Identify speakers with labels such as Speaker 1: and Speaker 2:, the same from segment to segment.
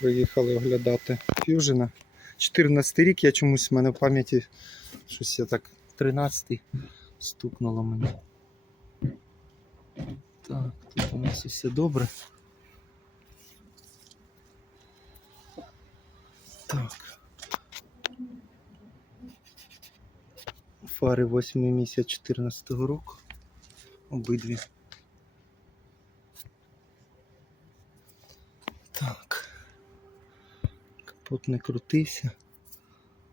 Speaker 1: Приїхали оглядати Фюжина. 14 рік, я чомусь в мене в пам'яті щось я так 13 стукнуло мені. Так, тут у нас все добре. Так. Фари 8 місяць 14 року. Обидві. Капот не крутився.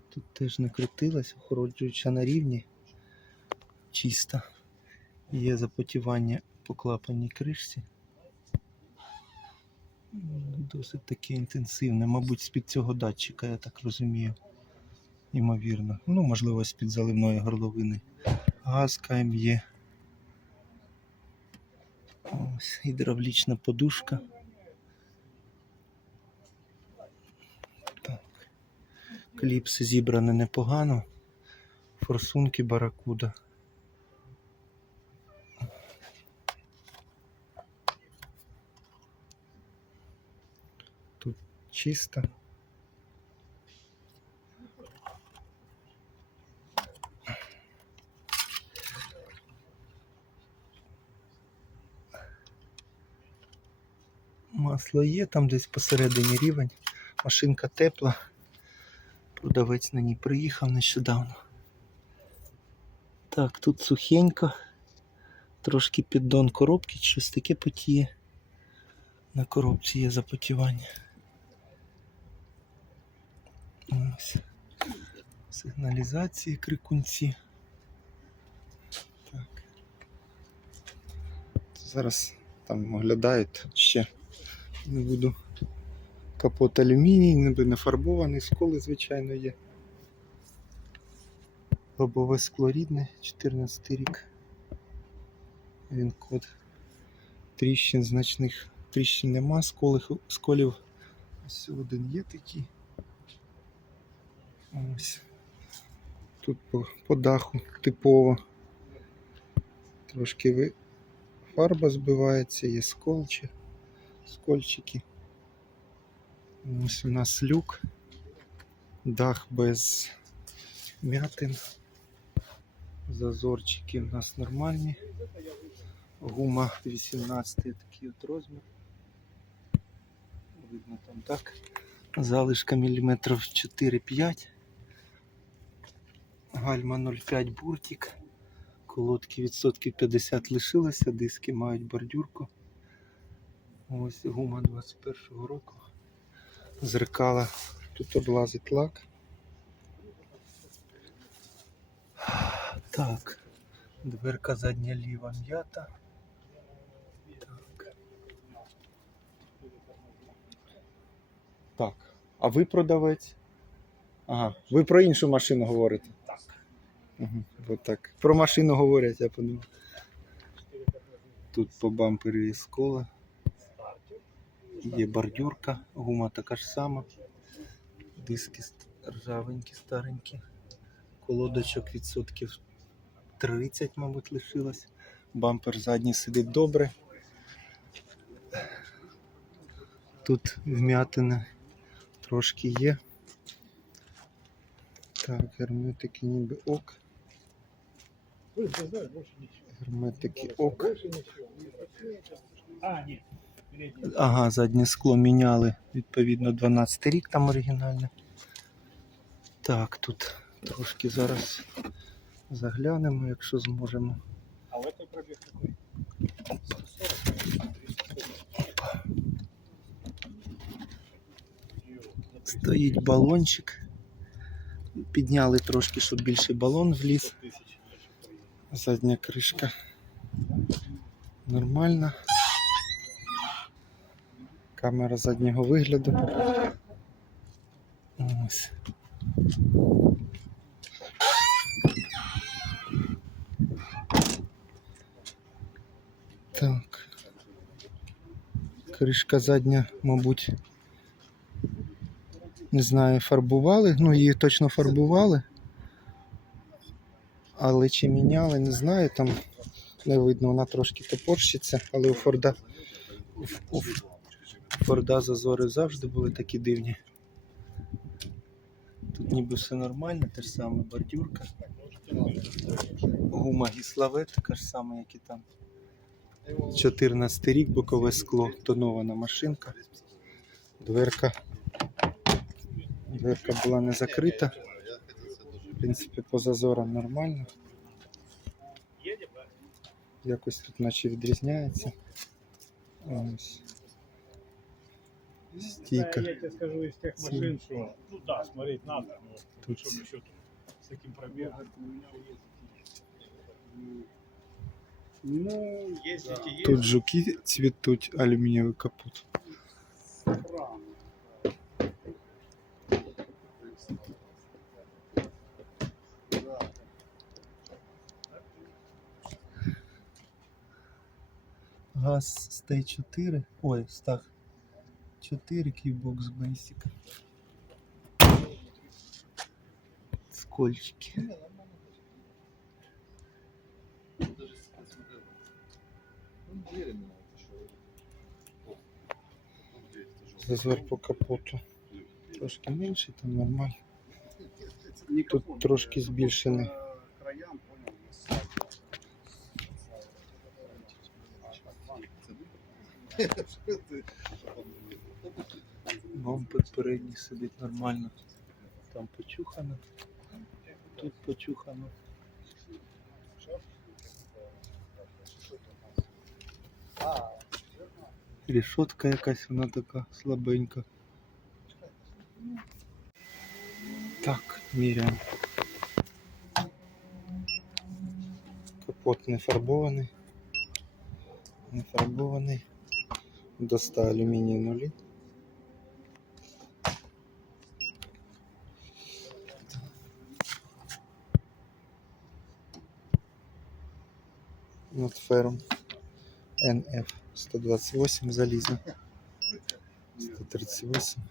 Speaker 1: Тут теж не крутилась, охороджуюча на рівні. Чиста. Є запотівання по клапанній кришці. Досить таке інтенсивне. Мабуть, з-під цього датчика, я так розумію. Ймовірно. Ну, можливо, з-під заливної горловини. Газ КМЄ. Ось гідравлічна подушка. Кліпси зібрані непогано. Форсунки баракуда. Тут чисто. Масло є, там десь посередині рівень. Машинка тепла. Продавець на ній приїхав нещодавно. Так, тут сухенько. Трошки піддон коробки, щось таке потіє. На коробці є запотівання. Ось. Сигналізації крикунці. Так. Зараз там оглядають ще. Не буду. Капот алюміній, ніби не фарбований, сколи, звичайно, є. Лобове скло рідне, 14 рік. Він код. Тріщин значних тріщин нема, сколих, сколів. Ось один є такий. Ось. Тут по, по даху типово. Трошки ви... фарба збивається, є сколчі, скольчики. Ось у нас люк, дах без м'ятин. Зазорчики у нас нормальні. Гума 18 такий от розмір. Видно там так. Залишка міліметрів 4-5. Гальма 0,5 буртик. Колодки відсотків 50 лишилося, диски мають бордюрку. Ось гума 21 року. Зеркала. Тут облазить лак. Так. Дверка задня ліва м'ята. Так. Так. А ви продавець? Ага. Ви про іншу машину говорите? Так. Угу. От так. Про машину говорять, я подумав. Тут по бампері є скола. Є бордюрка, гума така ж сама. Диски ржавенькі, старенькі. Колодочок відсотків 30, мабуть, лишилось. Бампер задній сидить добре. Тут вм'ятина трошки є. Так, герметики ніби ок. Герметики ок.
Speaker 2: А, нет.
Speaker 1: Ага, заднє скло міняли, відповідно, 12 рік там оригінальне. Так, тут трошки зараз заглянемо, якщо зможемо.
Speaker 2: А в этой пробег какой? 140.
Speaker 1: Стоїть балончик. Підняли трошки, щоб більший балон вліз. Задня кришка нормальна. Камера заднього вигляду. Ось. Так. Кришка задня, мабуть, не знаю, фарбували. Ну, її точно фарбували. Але чи міняли, не знаю, там не видно, вона трошки топорщиться, але у Форда у, у, Форда зазори завжди були такі дивні. Тут ніби все нормально, те ж саме бордюрка. Гума Гіславе, така ж сама, як і там. 14 рік, бокове скло, тонована машинка. Дверка. Дверка була не закрита. В принципі, по зазорам нормально. Якось тут наче відрізняється. Ось. Стійка.
Speaker 2: Да, я тебе скажу из тех
Speaker 1: Сильно.
Speaker 2: машин, что, ну да, смотреть надо, но
Speaker 1: Тут
Speaker 2: чтобы еще с таким пробегом. Ну, ездите, ездите.
Speaker 1: Тут жуки цвітуть, алюмінієвий капот.
Speaker 2: Правильно.
Speaker 1: Газ стей 4. Ой, стах 4 кьюбокс Basic. Скольчики. Зазор по капоту. Трошки менший, там нормально. Тут трошки збільшений.
Speaker 2: краям, понял,
Speaker 1: Бампер передній сидить нормально. Там почухано. Тут почухано. Рішотка якась вона така слабенька. Так, міряємо. Капот не фарбований. Не фарбований. До 100 алюміній нулі. Нотферм NF 128 залізо. 138.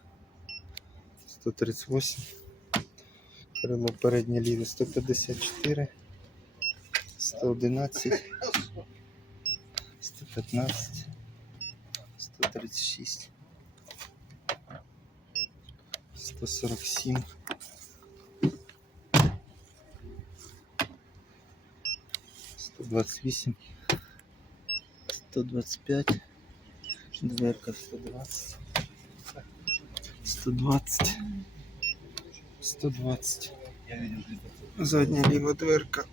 Speaker 1: 138. Крило переднє ліве 154. 111. 115. 136. 147. 128, 125, дверка 120, 120, 120. Задня ліва дверка.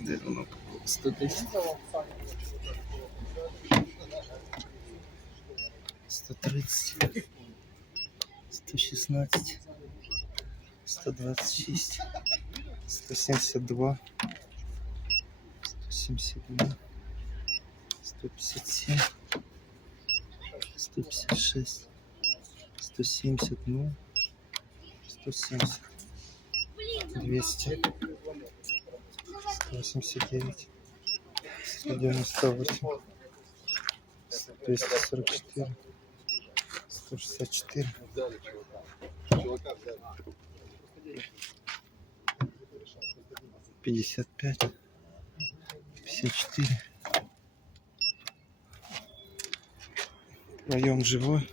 Speaker 1: Де воно? 110. 130, 116, 126, 172, 172, 157, 156, 170, ну, 170, 200, 189, 198, 244, 164, пятьдесят пять, пятьдесят четыре. Проем живой.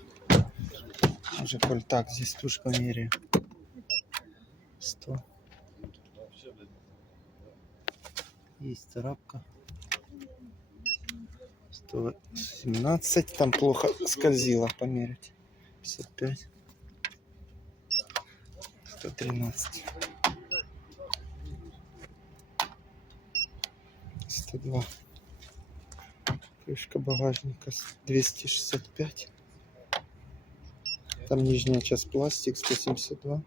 Speaker 1: Уже коль так, здесь тоже померяю. Сто. Есть царапка. 117. Там плохо скользило померить. 55. 113. 102. Крышка багажника с- 265. Там нижняя часть пластик 172.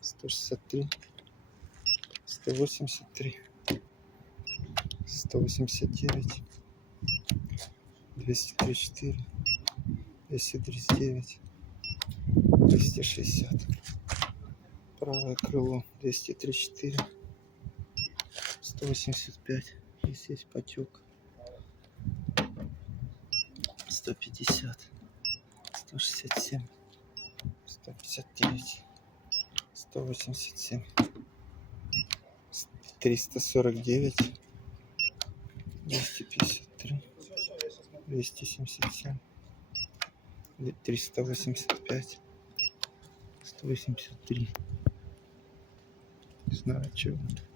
Speaker 1: 163. 183. 189. 234. 239. 260. Правое крыло 234. 185. Здесь есть потек. 150, 167, 159, 187, 349, 253, 277, 385, 183. Не знаю, чего это.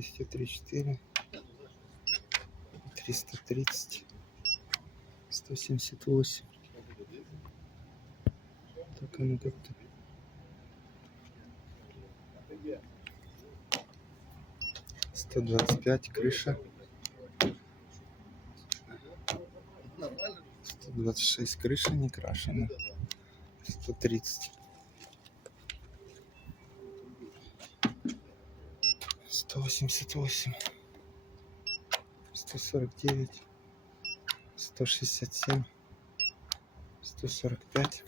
Speaker 1: 234, 330, 178. Так оно как-то. Сто двадцать пять крыша. Сто двадцать шесть крыша не крашена. Сто тридцать. 188. 149. 167. 145.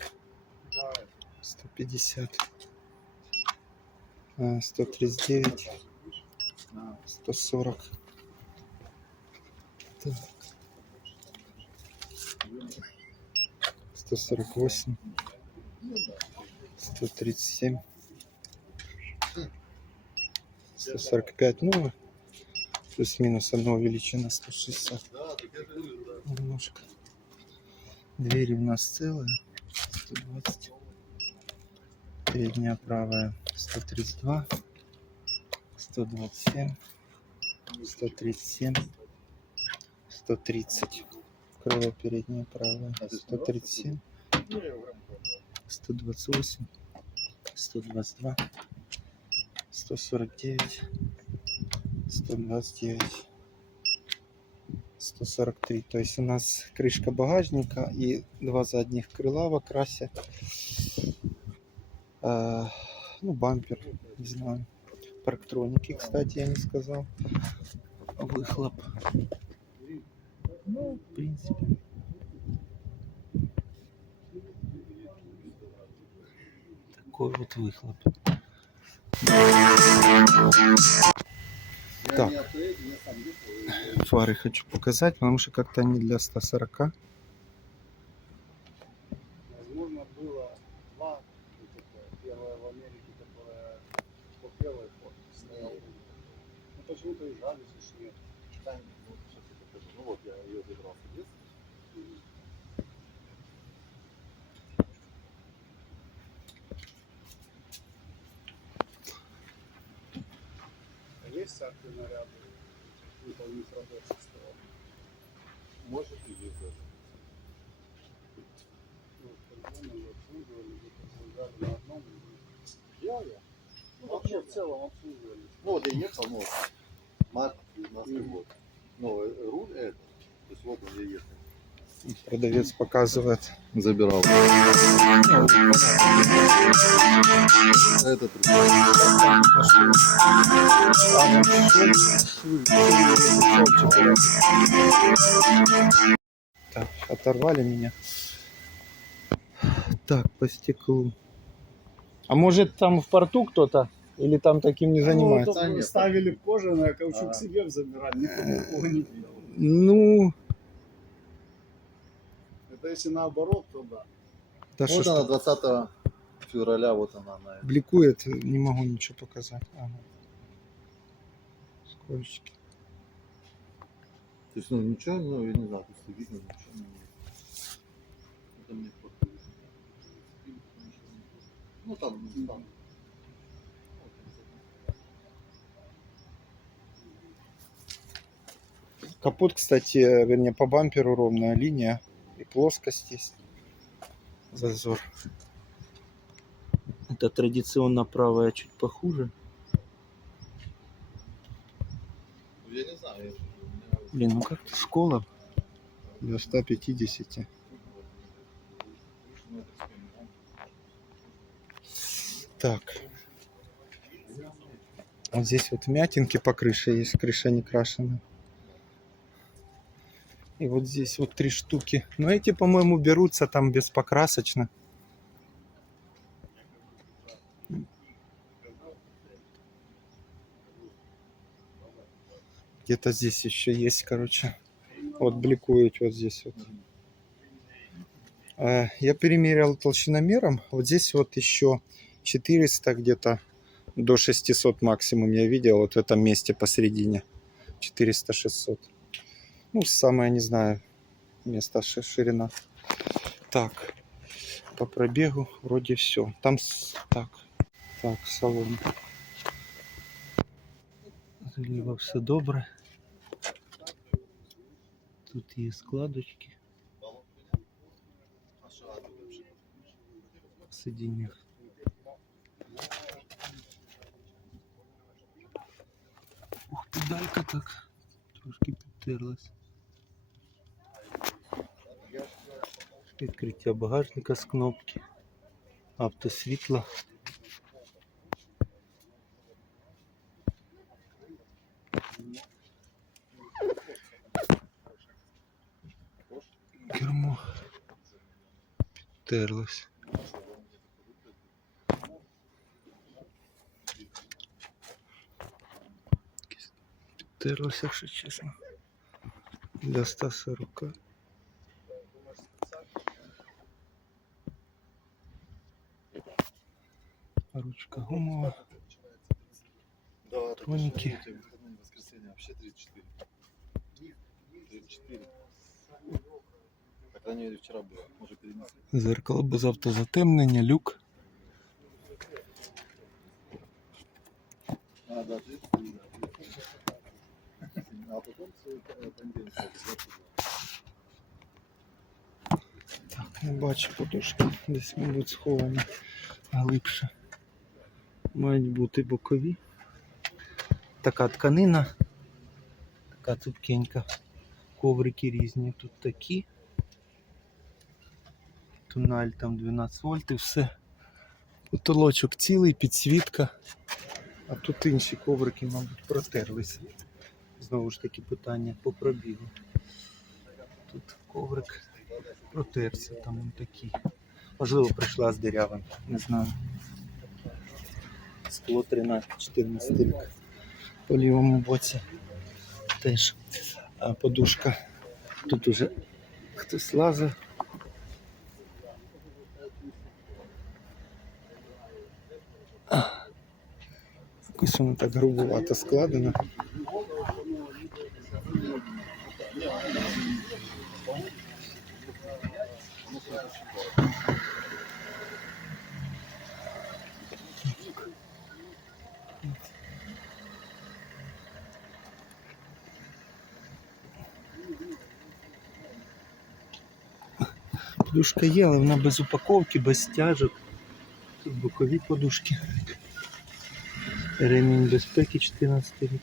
Speaker 1: 150. а, 139. 140. Так. 148, 137, 145, ну, плюс-минус одного величина, 160. Немножко. Двери у нас целые, 120. Передняя правая, 132, 127, 137, 130. Крыло переднее правое, 137. 128, 122, 149, 129, 143. То есть у нас крышка багажника и два задних крыла в окрасе. А, ну, бампер, не знаю. Парктроники, кстати, я не сказал. Выхлоп. Ну, в принципе. Такой вот выхлоп. Так. Фары хочу показать, потому что как-то они для 140.
Speaker 2: Одном. и-
Speaker 3: Я, я.
Speaker 2: Ну, вообще в целом обслуживали.
Speaker 3: Ну вот я ехал, ну, март 19 год. Ну, э, руль это. То есть вот он я ехал.
Speaker 1: Продавец показывает.
Speaker 3: Забирал. Этот
Speaker 1: Так, оторвали меня. Так, по стеклу. А может там в порту кто-то? Или там таким не
Speaker 2: Ну,
Speaker 1: занимается?
Speaker 3: нет.
Speaker 2: ставили в кожаное, а каучук себе забирали, такого не делал.
Speaker 1: Ну,
Speaker 2: Это если наоборот, то да.
Speaker 1: да
Speaker 3: Вот она
Speaker 1: так
Speaker 3: 20 февраля, вот она. На...
Speaker 1: бликует, не могу ничего показать. Ага. Скольчики.
Speaker 3: То есть, ну ничего, ну я не знаю, то есть видно ничего. не- Это мне. Ну там, там.
Speaker 1: Капот, кстати, вернее, по бамперу ровная линия и плоскость есть. Зазор. Это традиционно правая чуть похуже.
Speaker 3: Ну, Я не знаю,
Speaker 1: Блин, ну как-то школа до 150. Так. Вот здесь вот мятинки по крыше есть, крыша не крашена. И вот здесь вот три штуки. Но эти, по-моему, берутся там без покрасочно. Где-то здесь еще есть, короче. Вот бликует вот здесь вот. А, Я перемерил толщиномером. Вот здесь вот еще 400 где-то до 600 максимум я видел вот в этом месте посередине. 400-600. Ну, самое, не знаю, место ши- ширина. Так, по пробегу вроде все. Там, с- так, так, салон. Зліва все добре. Тут є складочки. В сидіннях. Ух, педалька так трошки підтерлась. Відкриття багажника з кнопки. Автосвітло. Кермо підтерлось. Підтерлося, якщо чесно. Для 140. Ручка гумова.
Speaker 3: Да,
Speaker 1: Троники.
Speaker 3: Выходные, воскресенье, вообще 34. 34. По крайней мере, вчера было. Может, перенесли.
Speaker 1: Зеркало без автозатемнення, люк.
Speaker 3: А, да, 33, да. 37. А потом свой э, понедельник. 22.
Speaker 1: Так, не бачу подушки. Десь, мабуть, сховані глибше. Мають бути бокові. Така тканина. Така цупкенька. Коврики різні. Тут такі. Тунель там 12 вольт і все. Потолочок цілий, підсвітка. А тут інші коврики, мабуть, протерлися. Знову ж таки питання по пробігу. Тут коврик протерся, там он такий. Можливо, прийшла з дирявим, не знаю. Скло 13-14 рік. По лівому боці теж подушка. Тут уже хтось лазив. Якось воно так грубовато складено. Подушка є, але вона без упаковки, без стяжок. Тут бокові подушки. Ремінь безпеки 14 рік.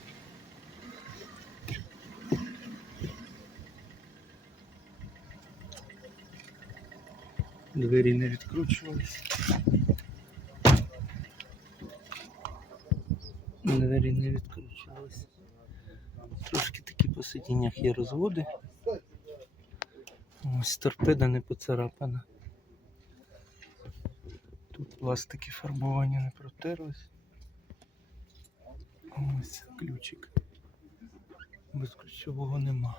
Speaker 1: Двері не відкручувались. Двері не відкручувались. Трошки такі по сидіннях є розводи. Ось торпеда не поцарапана. Тут пластики фарбовані не протерлись. Ось ключик. Без ключового нема.